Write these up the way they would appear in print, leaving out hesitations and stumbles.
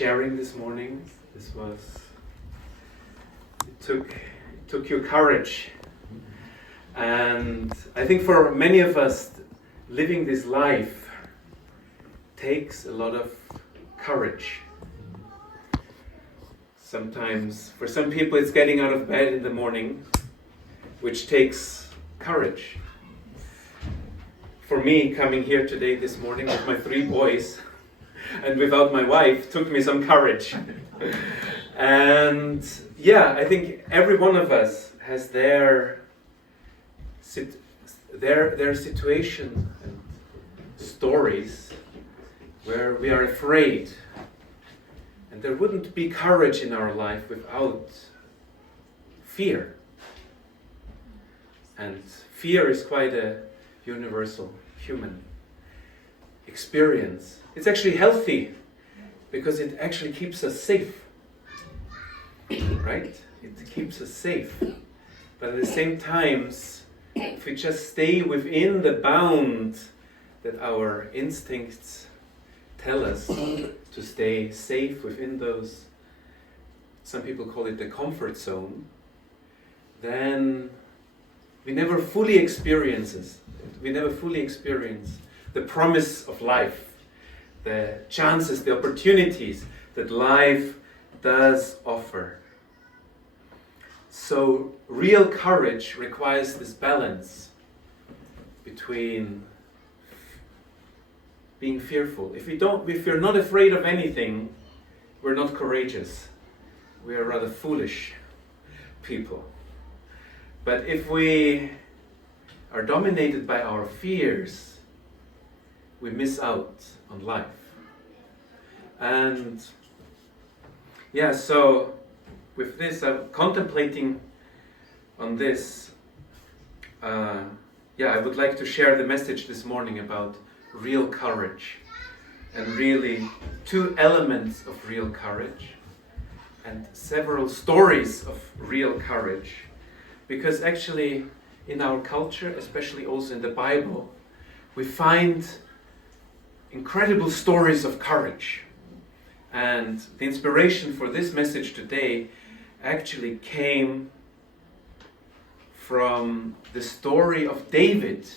sharing this morning. It took your courage. And I think for many of us, living this life takes a lot of courage. Sometimes, for some people, it's getting out of bed in the morning, which takes courage. For me, coming here today this morning with my 3 boys and without my wife took me some courage. And yeah, I think every one of us has their situation and stories where we are afraid. And there wouldn't be courage in our life without fear. And fear is quite a universal human experience. It's actually healthy because it actually keeps us safe. Right? It keeps us safe. But at the same time, if we just stay within the bound that our instincts tell us to stay safe within those, some people call it the comfort zone, then we never fully experience the promise of life, the chances, the opportunities that life does offer. So real courage requires this balance between being fearful. If you're not afraid of anything, we're not courageous. We are rather foolish people. But if we are dominated by our fears, we miss out on life. And yeah, so with this, I'm contemplating on this. I would like to share the message this morning about real courage, and really 2 elements of real courage and several stories of real courage. Because actually in our culture, especially also in the Bible, we find incredible stories of courage. And the inspiration for this message today actually came from the story of David.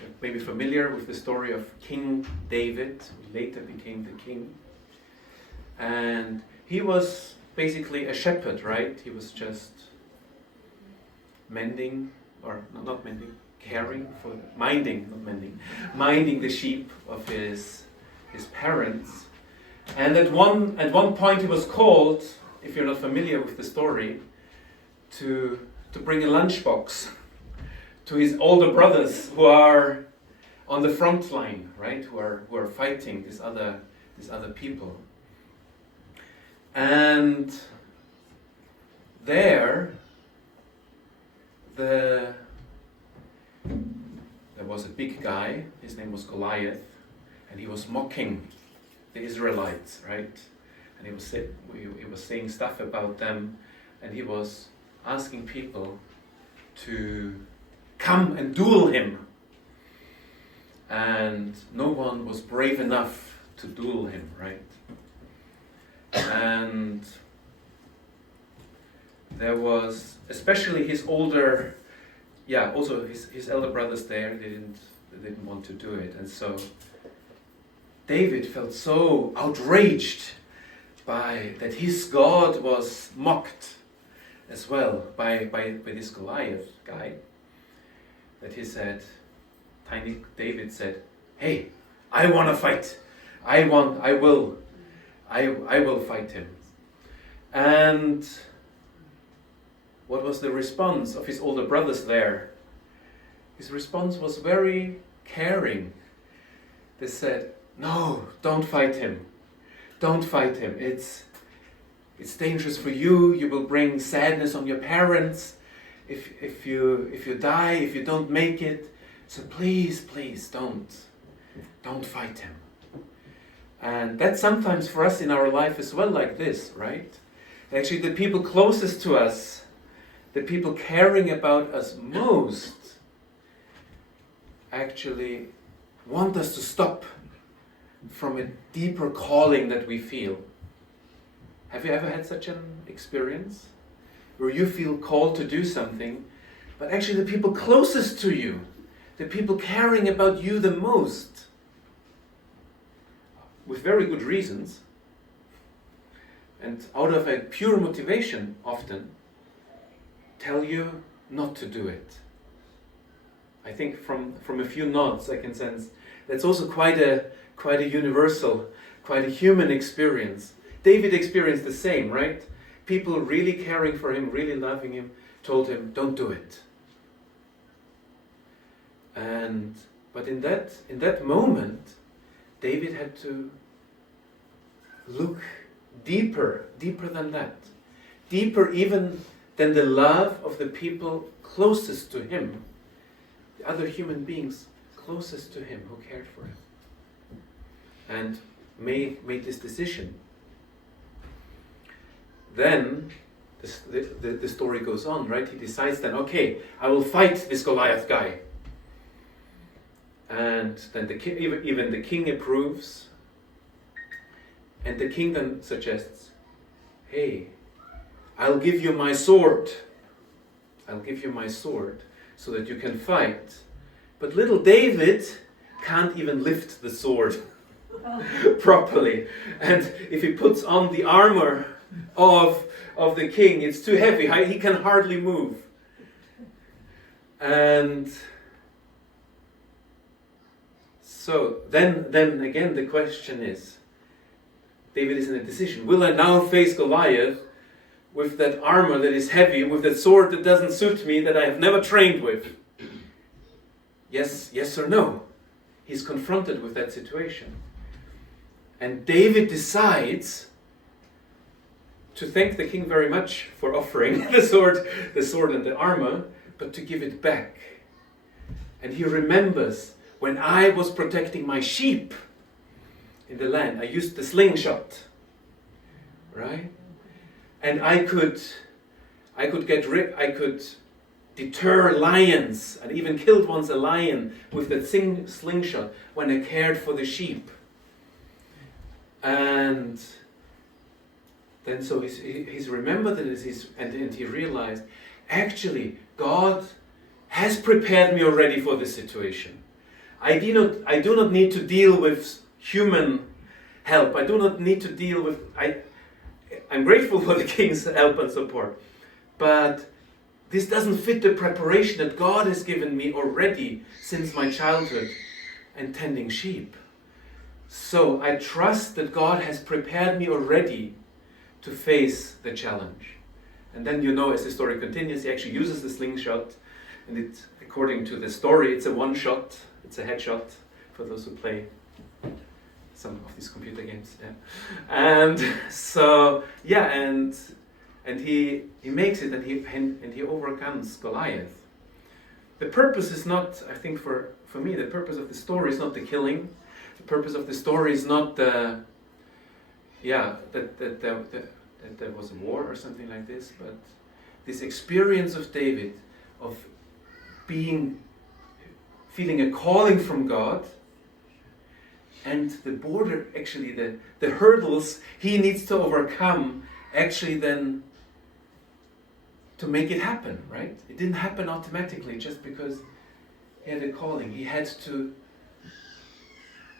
You may be familiar with the story of King David, who later became the king. And he was basically a shepherd, right? He was just minding the sheep of his parents. And at one point he was called, if you're not familiar with the story, to bring a lunchbox to his older brothers who are on the front line, right? Who are fighting these other people. And there was a big guy, his name was Goliath, and he was mocking the Israelites, right? And he was saying stuff about them, and he was asking people to come and duel him. And no one was brave enough to duel him, right? And there was, especially his older, also his elder brothers there, they didn't want to do it. And so David felt so outraged by that his God was mocked as well by this Goliath guy, that he said, tiny David said, "Hey, I want to fight. I will fight him." And what was the response of his older brothers there? His response was very caring. They said, "No, don't fight him. Don't fight him. It's dangerous for you. You will bring sadness on your parents if you die, if you don't make it. So please don't fight him." And that's sometimes for us in our life as well, like this, right? Actually, the people closest to us, the people caring about us most, actually want us to stop from a deeper calling that we feel. Have you ever had such an experience? Where you feel called to do something, but actually the people closest to you, the people caring about you the most, with very good reasons, and out of a pure motivation often, tell you not to do it. I think from a few nods I can sense that's also quite a universal, quite a human experience. David experienced the same, right? People really caring for him, really loving him, told him, don't do it. But in that moment, David had to look deeper than that. Deeper even than the love of the people closest to him, the other human beings closest to him who cared for him. And made this decision. Then the story goes on, right? He decides then, okay, I will fight this Goliath guy. And then even the king approves. And the king then suggests, hey, I'll give you my sword. I'll give you my sword so that you can fight. But little David can't even lift the sword properly. And if he puts on the armor of the king, it's too heavy. He can hardly move. And so then again the question is, David is in a decision. Will I now face Goliath with that armor that is heavy, with that sword that doesn't suit me, that I have never trained with? Yes or no? He's confronted with that situation. And David decides to thank the king very much for offering the sword and the armor, but to give it back. And he remembers, when I was protecting my sheep in the land, I used the slingshot, right? And I could deter lions. I even killed once a lion with that slingshot when I cared for the sheep. And then so he's remembered this, and he realized, actually, God has prepared me already for this situation. I do not need to deal with human help. I do not need to deal with... I'm grateful for the king's help and support. But this doesn't fit the preparation that God has given me already since my childhood and tending sheep. So I trust that God has prepared me already to face the challenge. And then, as the story continues, he actually uses the slingshot. And it, according to the story, it's a one-shot. It's a headshot for those who play some of these computer games. Yeah. And so, and he makes it, and he overcomes Goliath. The purpose is not, I think for me, the purpose of the story is not the killing. The purpose of the story is not that there was a war or something like this, but this experience of David of feeling a calling from God, and the border, actually the hurdles he needs to overcome, actually then to make it happen, right? It didn't happen automatically just because he had a calling. He had to,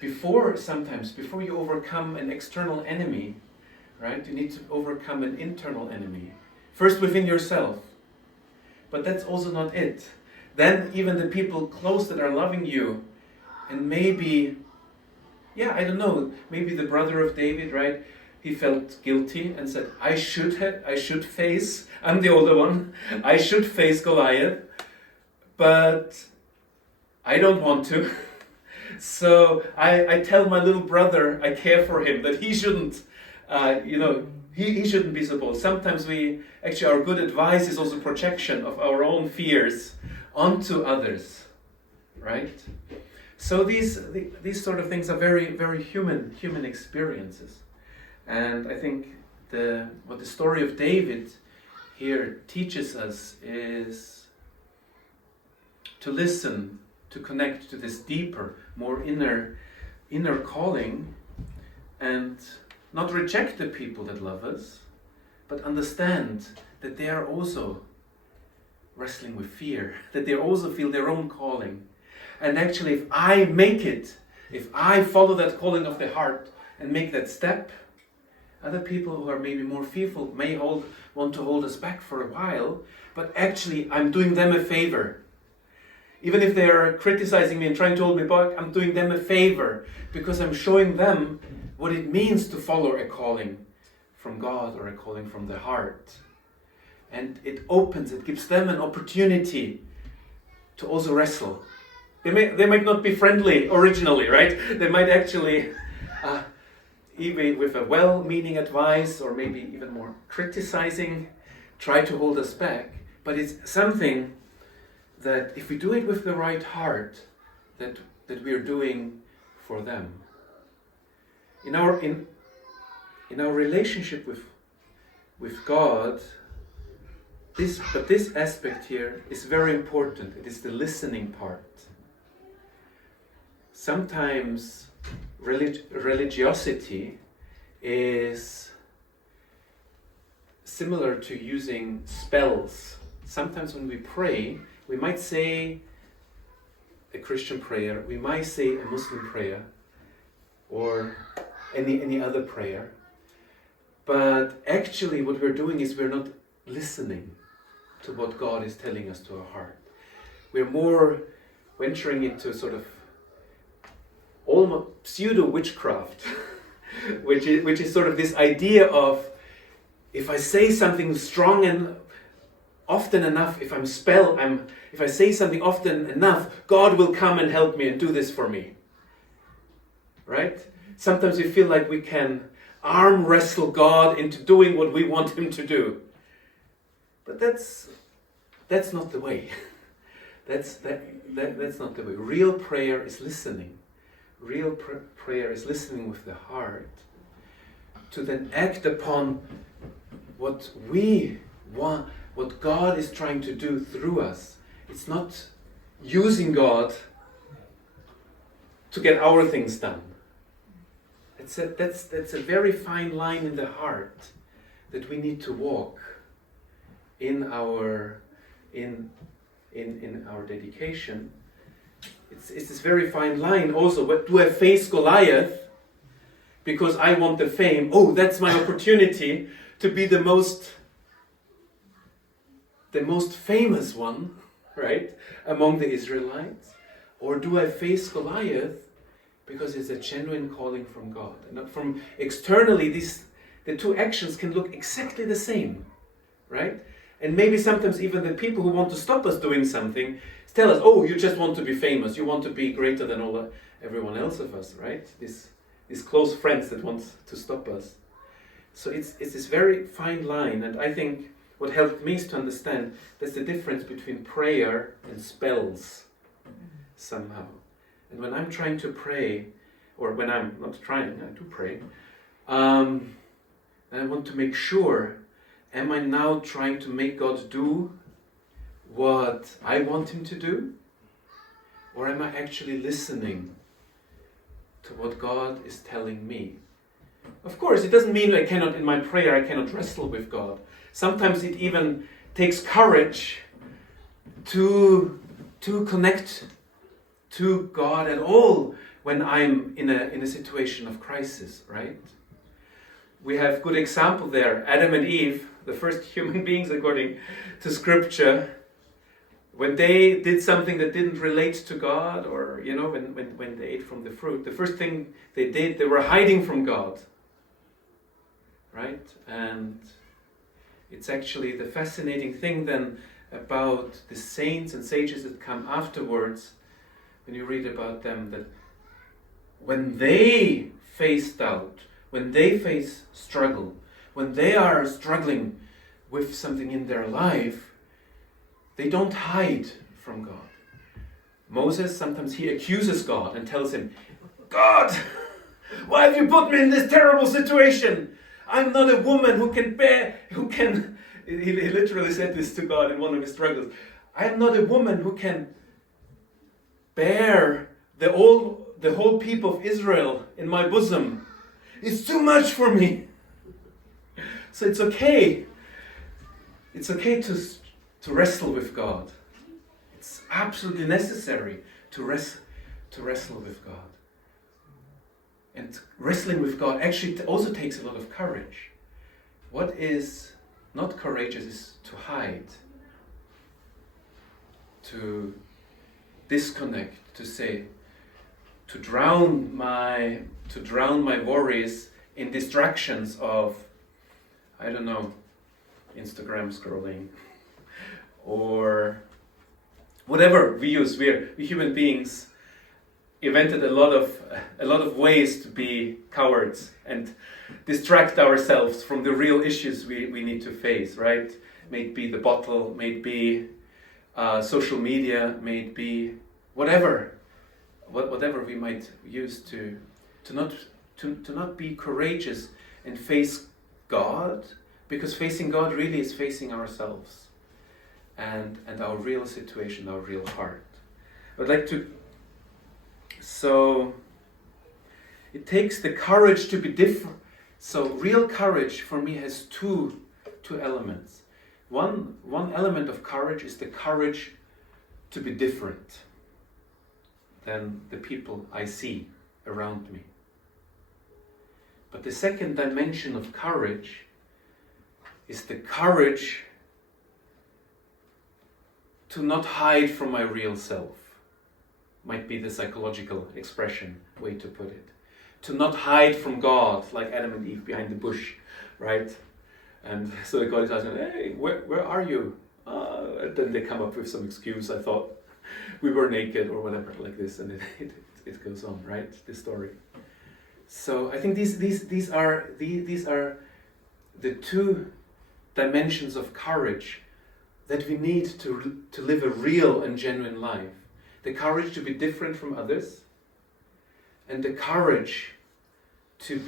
before you overcome an external enemy, right? You need to overcome an internal enemy. First within yourself. But that's also not it. Then even the people close that are loving you, and maybe, I don't know, maybe the brother of David, right? He felt guilty and said, I should face, I'm the older one, I should face Goliath, but I don't want to. So I tell my little brother I care for him, that he shouldn't, he shouldn't be so bold. Sometimes our good advice is also projection of our own fears onto others, right? So these sort of things are very, very human experiences. And I think what the story of David here teaches us is to listen, to connect to this deeper, more inner inner calling and not reject the people that love us, but understand that they are also wrestling with fear, that they also feel their own calling. And actually, if I make it, if I follow that calling of the heart and make that step, other people who are maybe more fearful may want to hold us back for a while, but actually I'm doing them a favor. Even if they are criticizing me and trying to hold me back, I'm doing them a favor because I'm showing them what it means to follow a calling from God or a calling from the heart. And it gives them an opportunity to also wrestle. They might not be friendly originally, right? They might actually, even with a well-meaning advice or maybe even more criticizing, try to hold us back. But it's something that if we do it with the right heart, that we are doing for them. In our relationship with God, this aspect here is very important. It is the listening part. Sometimes religiosity is similar to using spells. Sometimes when we pray, we might say a Christian prayer, we might say a Muslim prayer, or any other prayer. But actually what we're doing is we're not listening to what God is telling us to our heart. We're more venturing into sort of almost pseudo-witchcraft, which is sort of this idea of, if I say something strong and often enough, if I say something often enough, God will come and help me and do this for me. Right? Sometimes we feel like we can arm wrestle God into doing what we want him to do. But that's not the way. That's not the way. Real prayer is listening. Real prayer is listening with the heart to then act upon what we want, what God is trying to do through us. It's not using God to get our things done. That's a very fine line in the heart that we need to walk in our dedication. It's this very fine line also. But do I face Goliath because I want the fame? Oh, that's my opportunity to be the most famous one, right, among the Israelites? Or do I face Goliath because it's a genuine calling from God? And from externally, the two actions can look exactly the same, right? And maybe sometimes even the people who want to stop us doing something tell us, oh, you just want to be famous, you want to be greater than everyone else of us, right? These close friends that want to stop us. So it's this very fine line, and I think what helped me is to understand there's the difference between prayer and spells somehow. And when I'm trying to pray, or when I'm not trying, I do pray, and I want to make sure, am I now trying to make God do what I want him to do? Or am I actually listening to what God is telling me? Of course, it doesn't mean in my prayer I cannot wrestle with God. Sometimes it even takes courage to connect to God at all when I'm in a situation of crisis, right? We have good example there. Adam and Eve, the first human beings according to Scripture, when they did something that didn't relate to God, or when they ate from the fruit, the first thing they did, they were hiding from God, right? And it's actually the fascinating thing then about the saints and sages that come afterwards, when you read about them, that when they face doubt, when they face struggle, when they are struggling with something in their life, they don't hide from God. Moses, sometimes he accuses God and tells him, God, why have you put me in this terrible situation? I'm not a woman he literally said this to God in one of his struggles. I am not a woman who can bear the the whole people of Israel in my bosom is too much for me. So it's okay. It's okay to wrestle with God. It's absolutely necessary to wrestle with God. And wrestling with God actually also takes a lot of courage. What is not courageous is to hide, to disconnect, to drown my worries in distractions of, I don't know, Instagram scrolling, or whatever we use. We human beings invented a lot of ways to be cowards and distract ourselves from the real issues we need to face, right? May it be the bottle, may it be social media, may it be whatever we might use to not be courageous and face God, because facing God really is facing ourselves and our real situation, our real heart. I'd like to. So it takes the courage to be different. So real courage for me has two elements. One element of courage is the courage to be different than the people I see around me. But the second dimension of courage is the courage to not hide from my real self. Might be the psychological expression, way to put it. To not hide from God, like Adam and Eve behind the bush, right? And so God is asking, hey, where are you? And then they come up with some excuse. I thought we were naked or whatever, like this, and it goes on, right? This story. So I think these are the two dimensions of courage that we need to live a real and genuine life. The courage to be different from others, and the courage to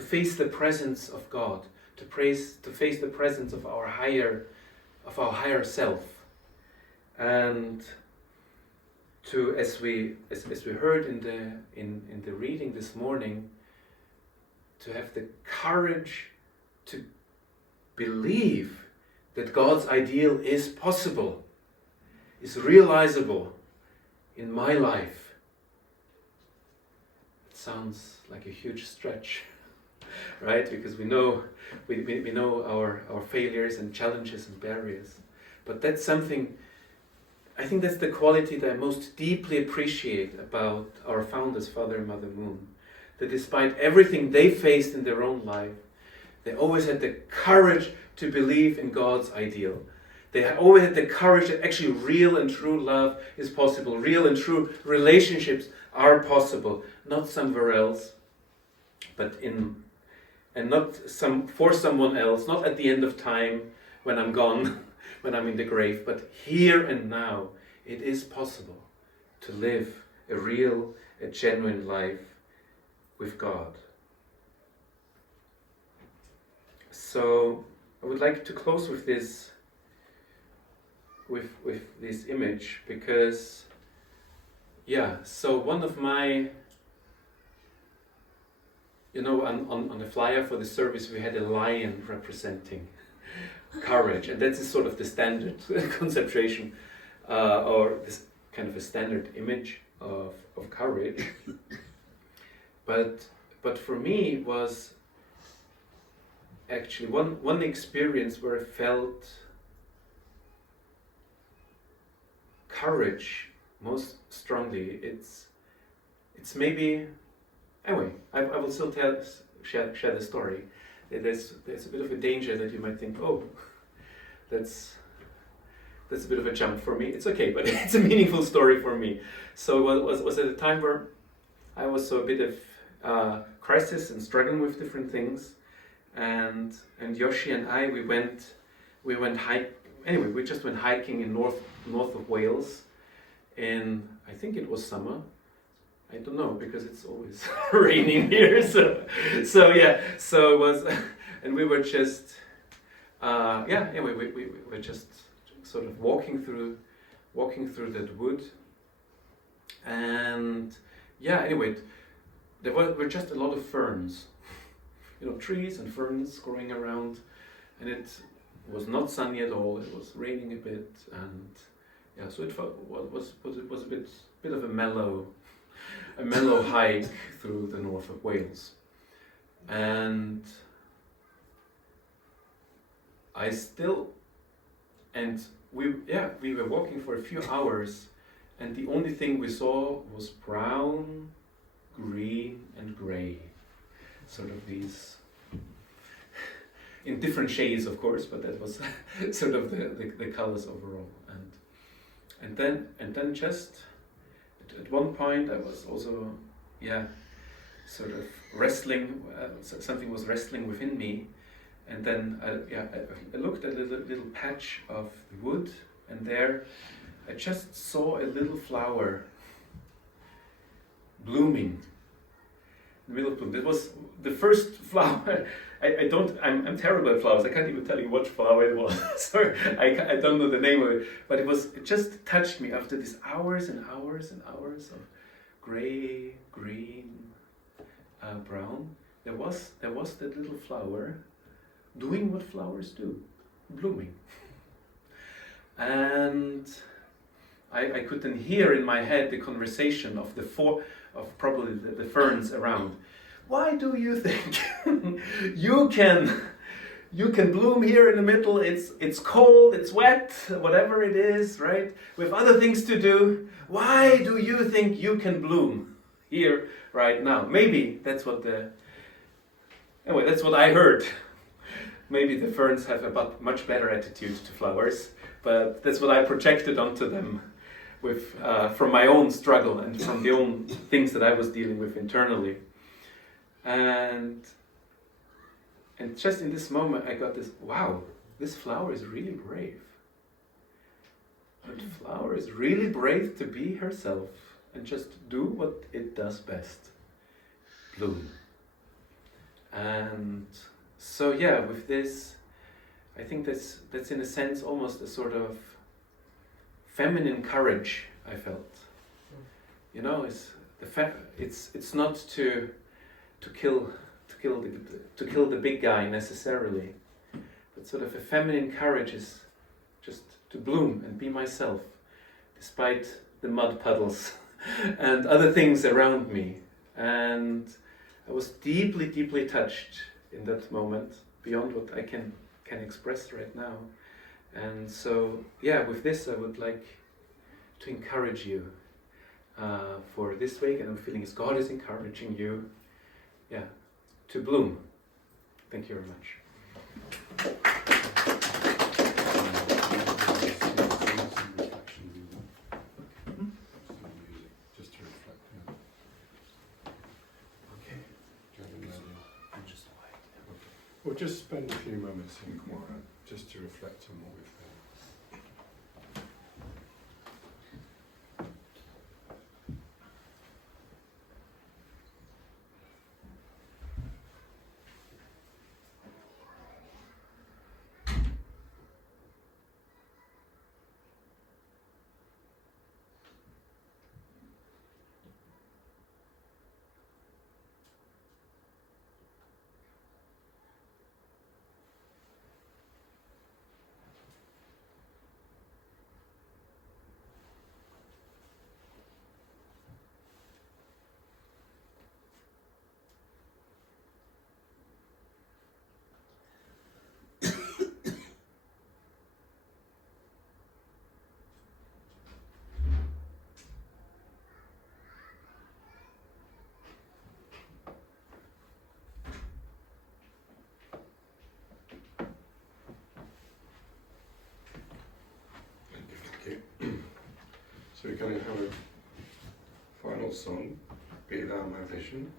face the presence of God, to face the presence of our higher self, and to, as we heard in the reading this morning, to have the courage to believe that God's ideal is possible, is realizable in my life. It sounds like a huge stretch, right? Because we know our failures and challenges and barriers. But that's something, I think that's the quality that I most deeply appreciate about our founders, Father and Mother Moon. That despite everything they faced in their own life, they always had the courage to believe in God's ideal. They always had the courage that actually real and true love is possible. Real and true relationships are possible. Not somewhere else, but not for someone else. Not at the end of time when I'm gone, when I'm in the grave. But here and now, it is possible to live a genuine life with God. So I would like to close with this image, because so one of my, on the flyer for the service we had a lion representing courage, and that's sort of the standard concentration or this kind of a standard image of courage. But for me it was actually one experience where I felt courage most strongly. It's maybe, anyway, I will still share the story. There's a bit of a danger that you might think, oh, that's a bit of a jump for me. It's okay, but it's a meaningful story for me. So it was at a time where I was a bit of crisis and struggling with different things, and Yoshi and I we went hike. Anyway, we just went hiking in north of Wales, in, I think it was summer. I don't know, because it's always raining here. So it was, and we were just anyway, we were just sort of walking through that wood, And yeah, anyway, there were just a lot of ferns, trees and ferns growing around, and it was not sunny at all. It was raining a bit, and yeah, so it was a bit of a mellow hike through the north of Wales, and we were walking for a few hours, and the only thing we saw was brown, green, and grey, sort of these, in different shades, of course, but that was sort of the colors overall. And then just at one point I was also, sort of wrestling. Something was wrestling within me, and then I looked at a little patch of the wood, and there I just saw a little flower blooming. Middle bloom. It was the first flower. I'm terrible at flowers. I can't even tell you what flower it was. So I don't know the name of it. But it just touched me after these hours and hours and hours of grey, green, brown. There was that little flower doing what flowers do, blooming. And I could then hear in my head the conversation of probably the ferns around. Why do you think you can bloom here in the middle? It's cold, it's wet, whatever it is, right? We have other things to do. Why do you think you can bloom here right now? Maybe that's what I heard. Maybe the ferns have a much better attitude to flowers, but that's what I projected onto them with from my own struggle and from the own things that I was dealing with internally. And just in this moment I got this, wow, this flower is really brave. The flower is really brave to be herself and just do what it does best, bloom. And so with this, I think that's in a sense almost a sort of feminine courage I felt. It's not to kill the big guy necessarily, but sort of a feminine courage is just to bloom and be myself, despite the mud puddles and other things around me. And I was deeply, deeply touched in that moment, beyond what I can express right now. And so, with this, I would like to encourage you for this week, and I'm feeling as God is encouraging you, to bloom. Thank you very much. Just to reflect. Okay. Do you have any idea? I'm just away. Okay. We'll just spend a few moments in quiet, just to reflect on what we've heard. So we're going to have a final song, Be Thou My Vision.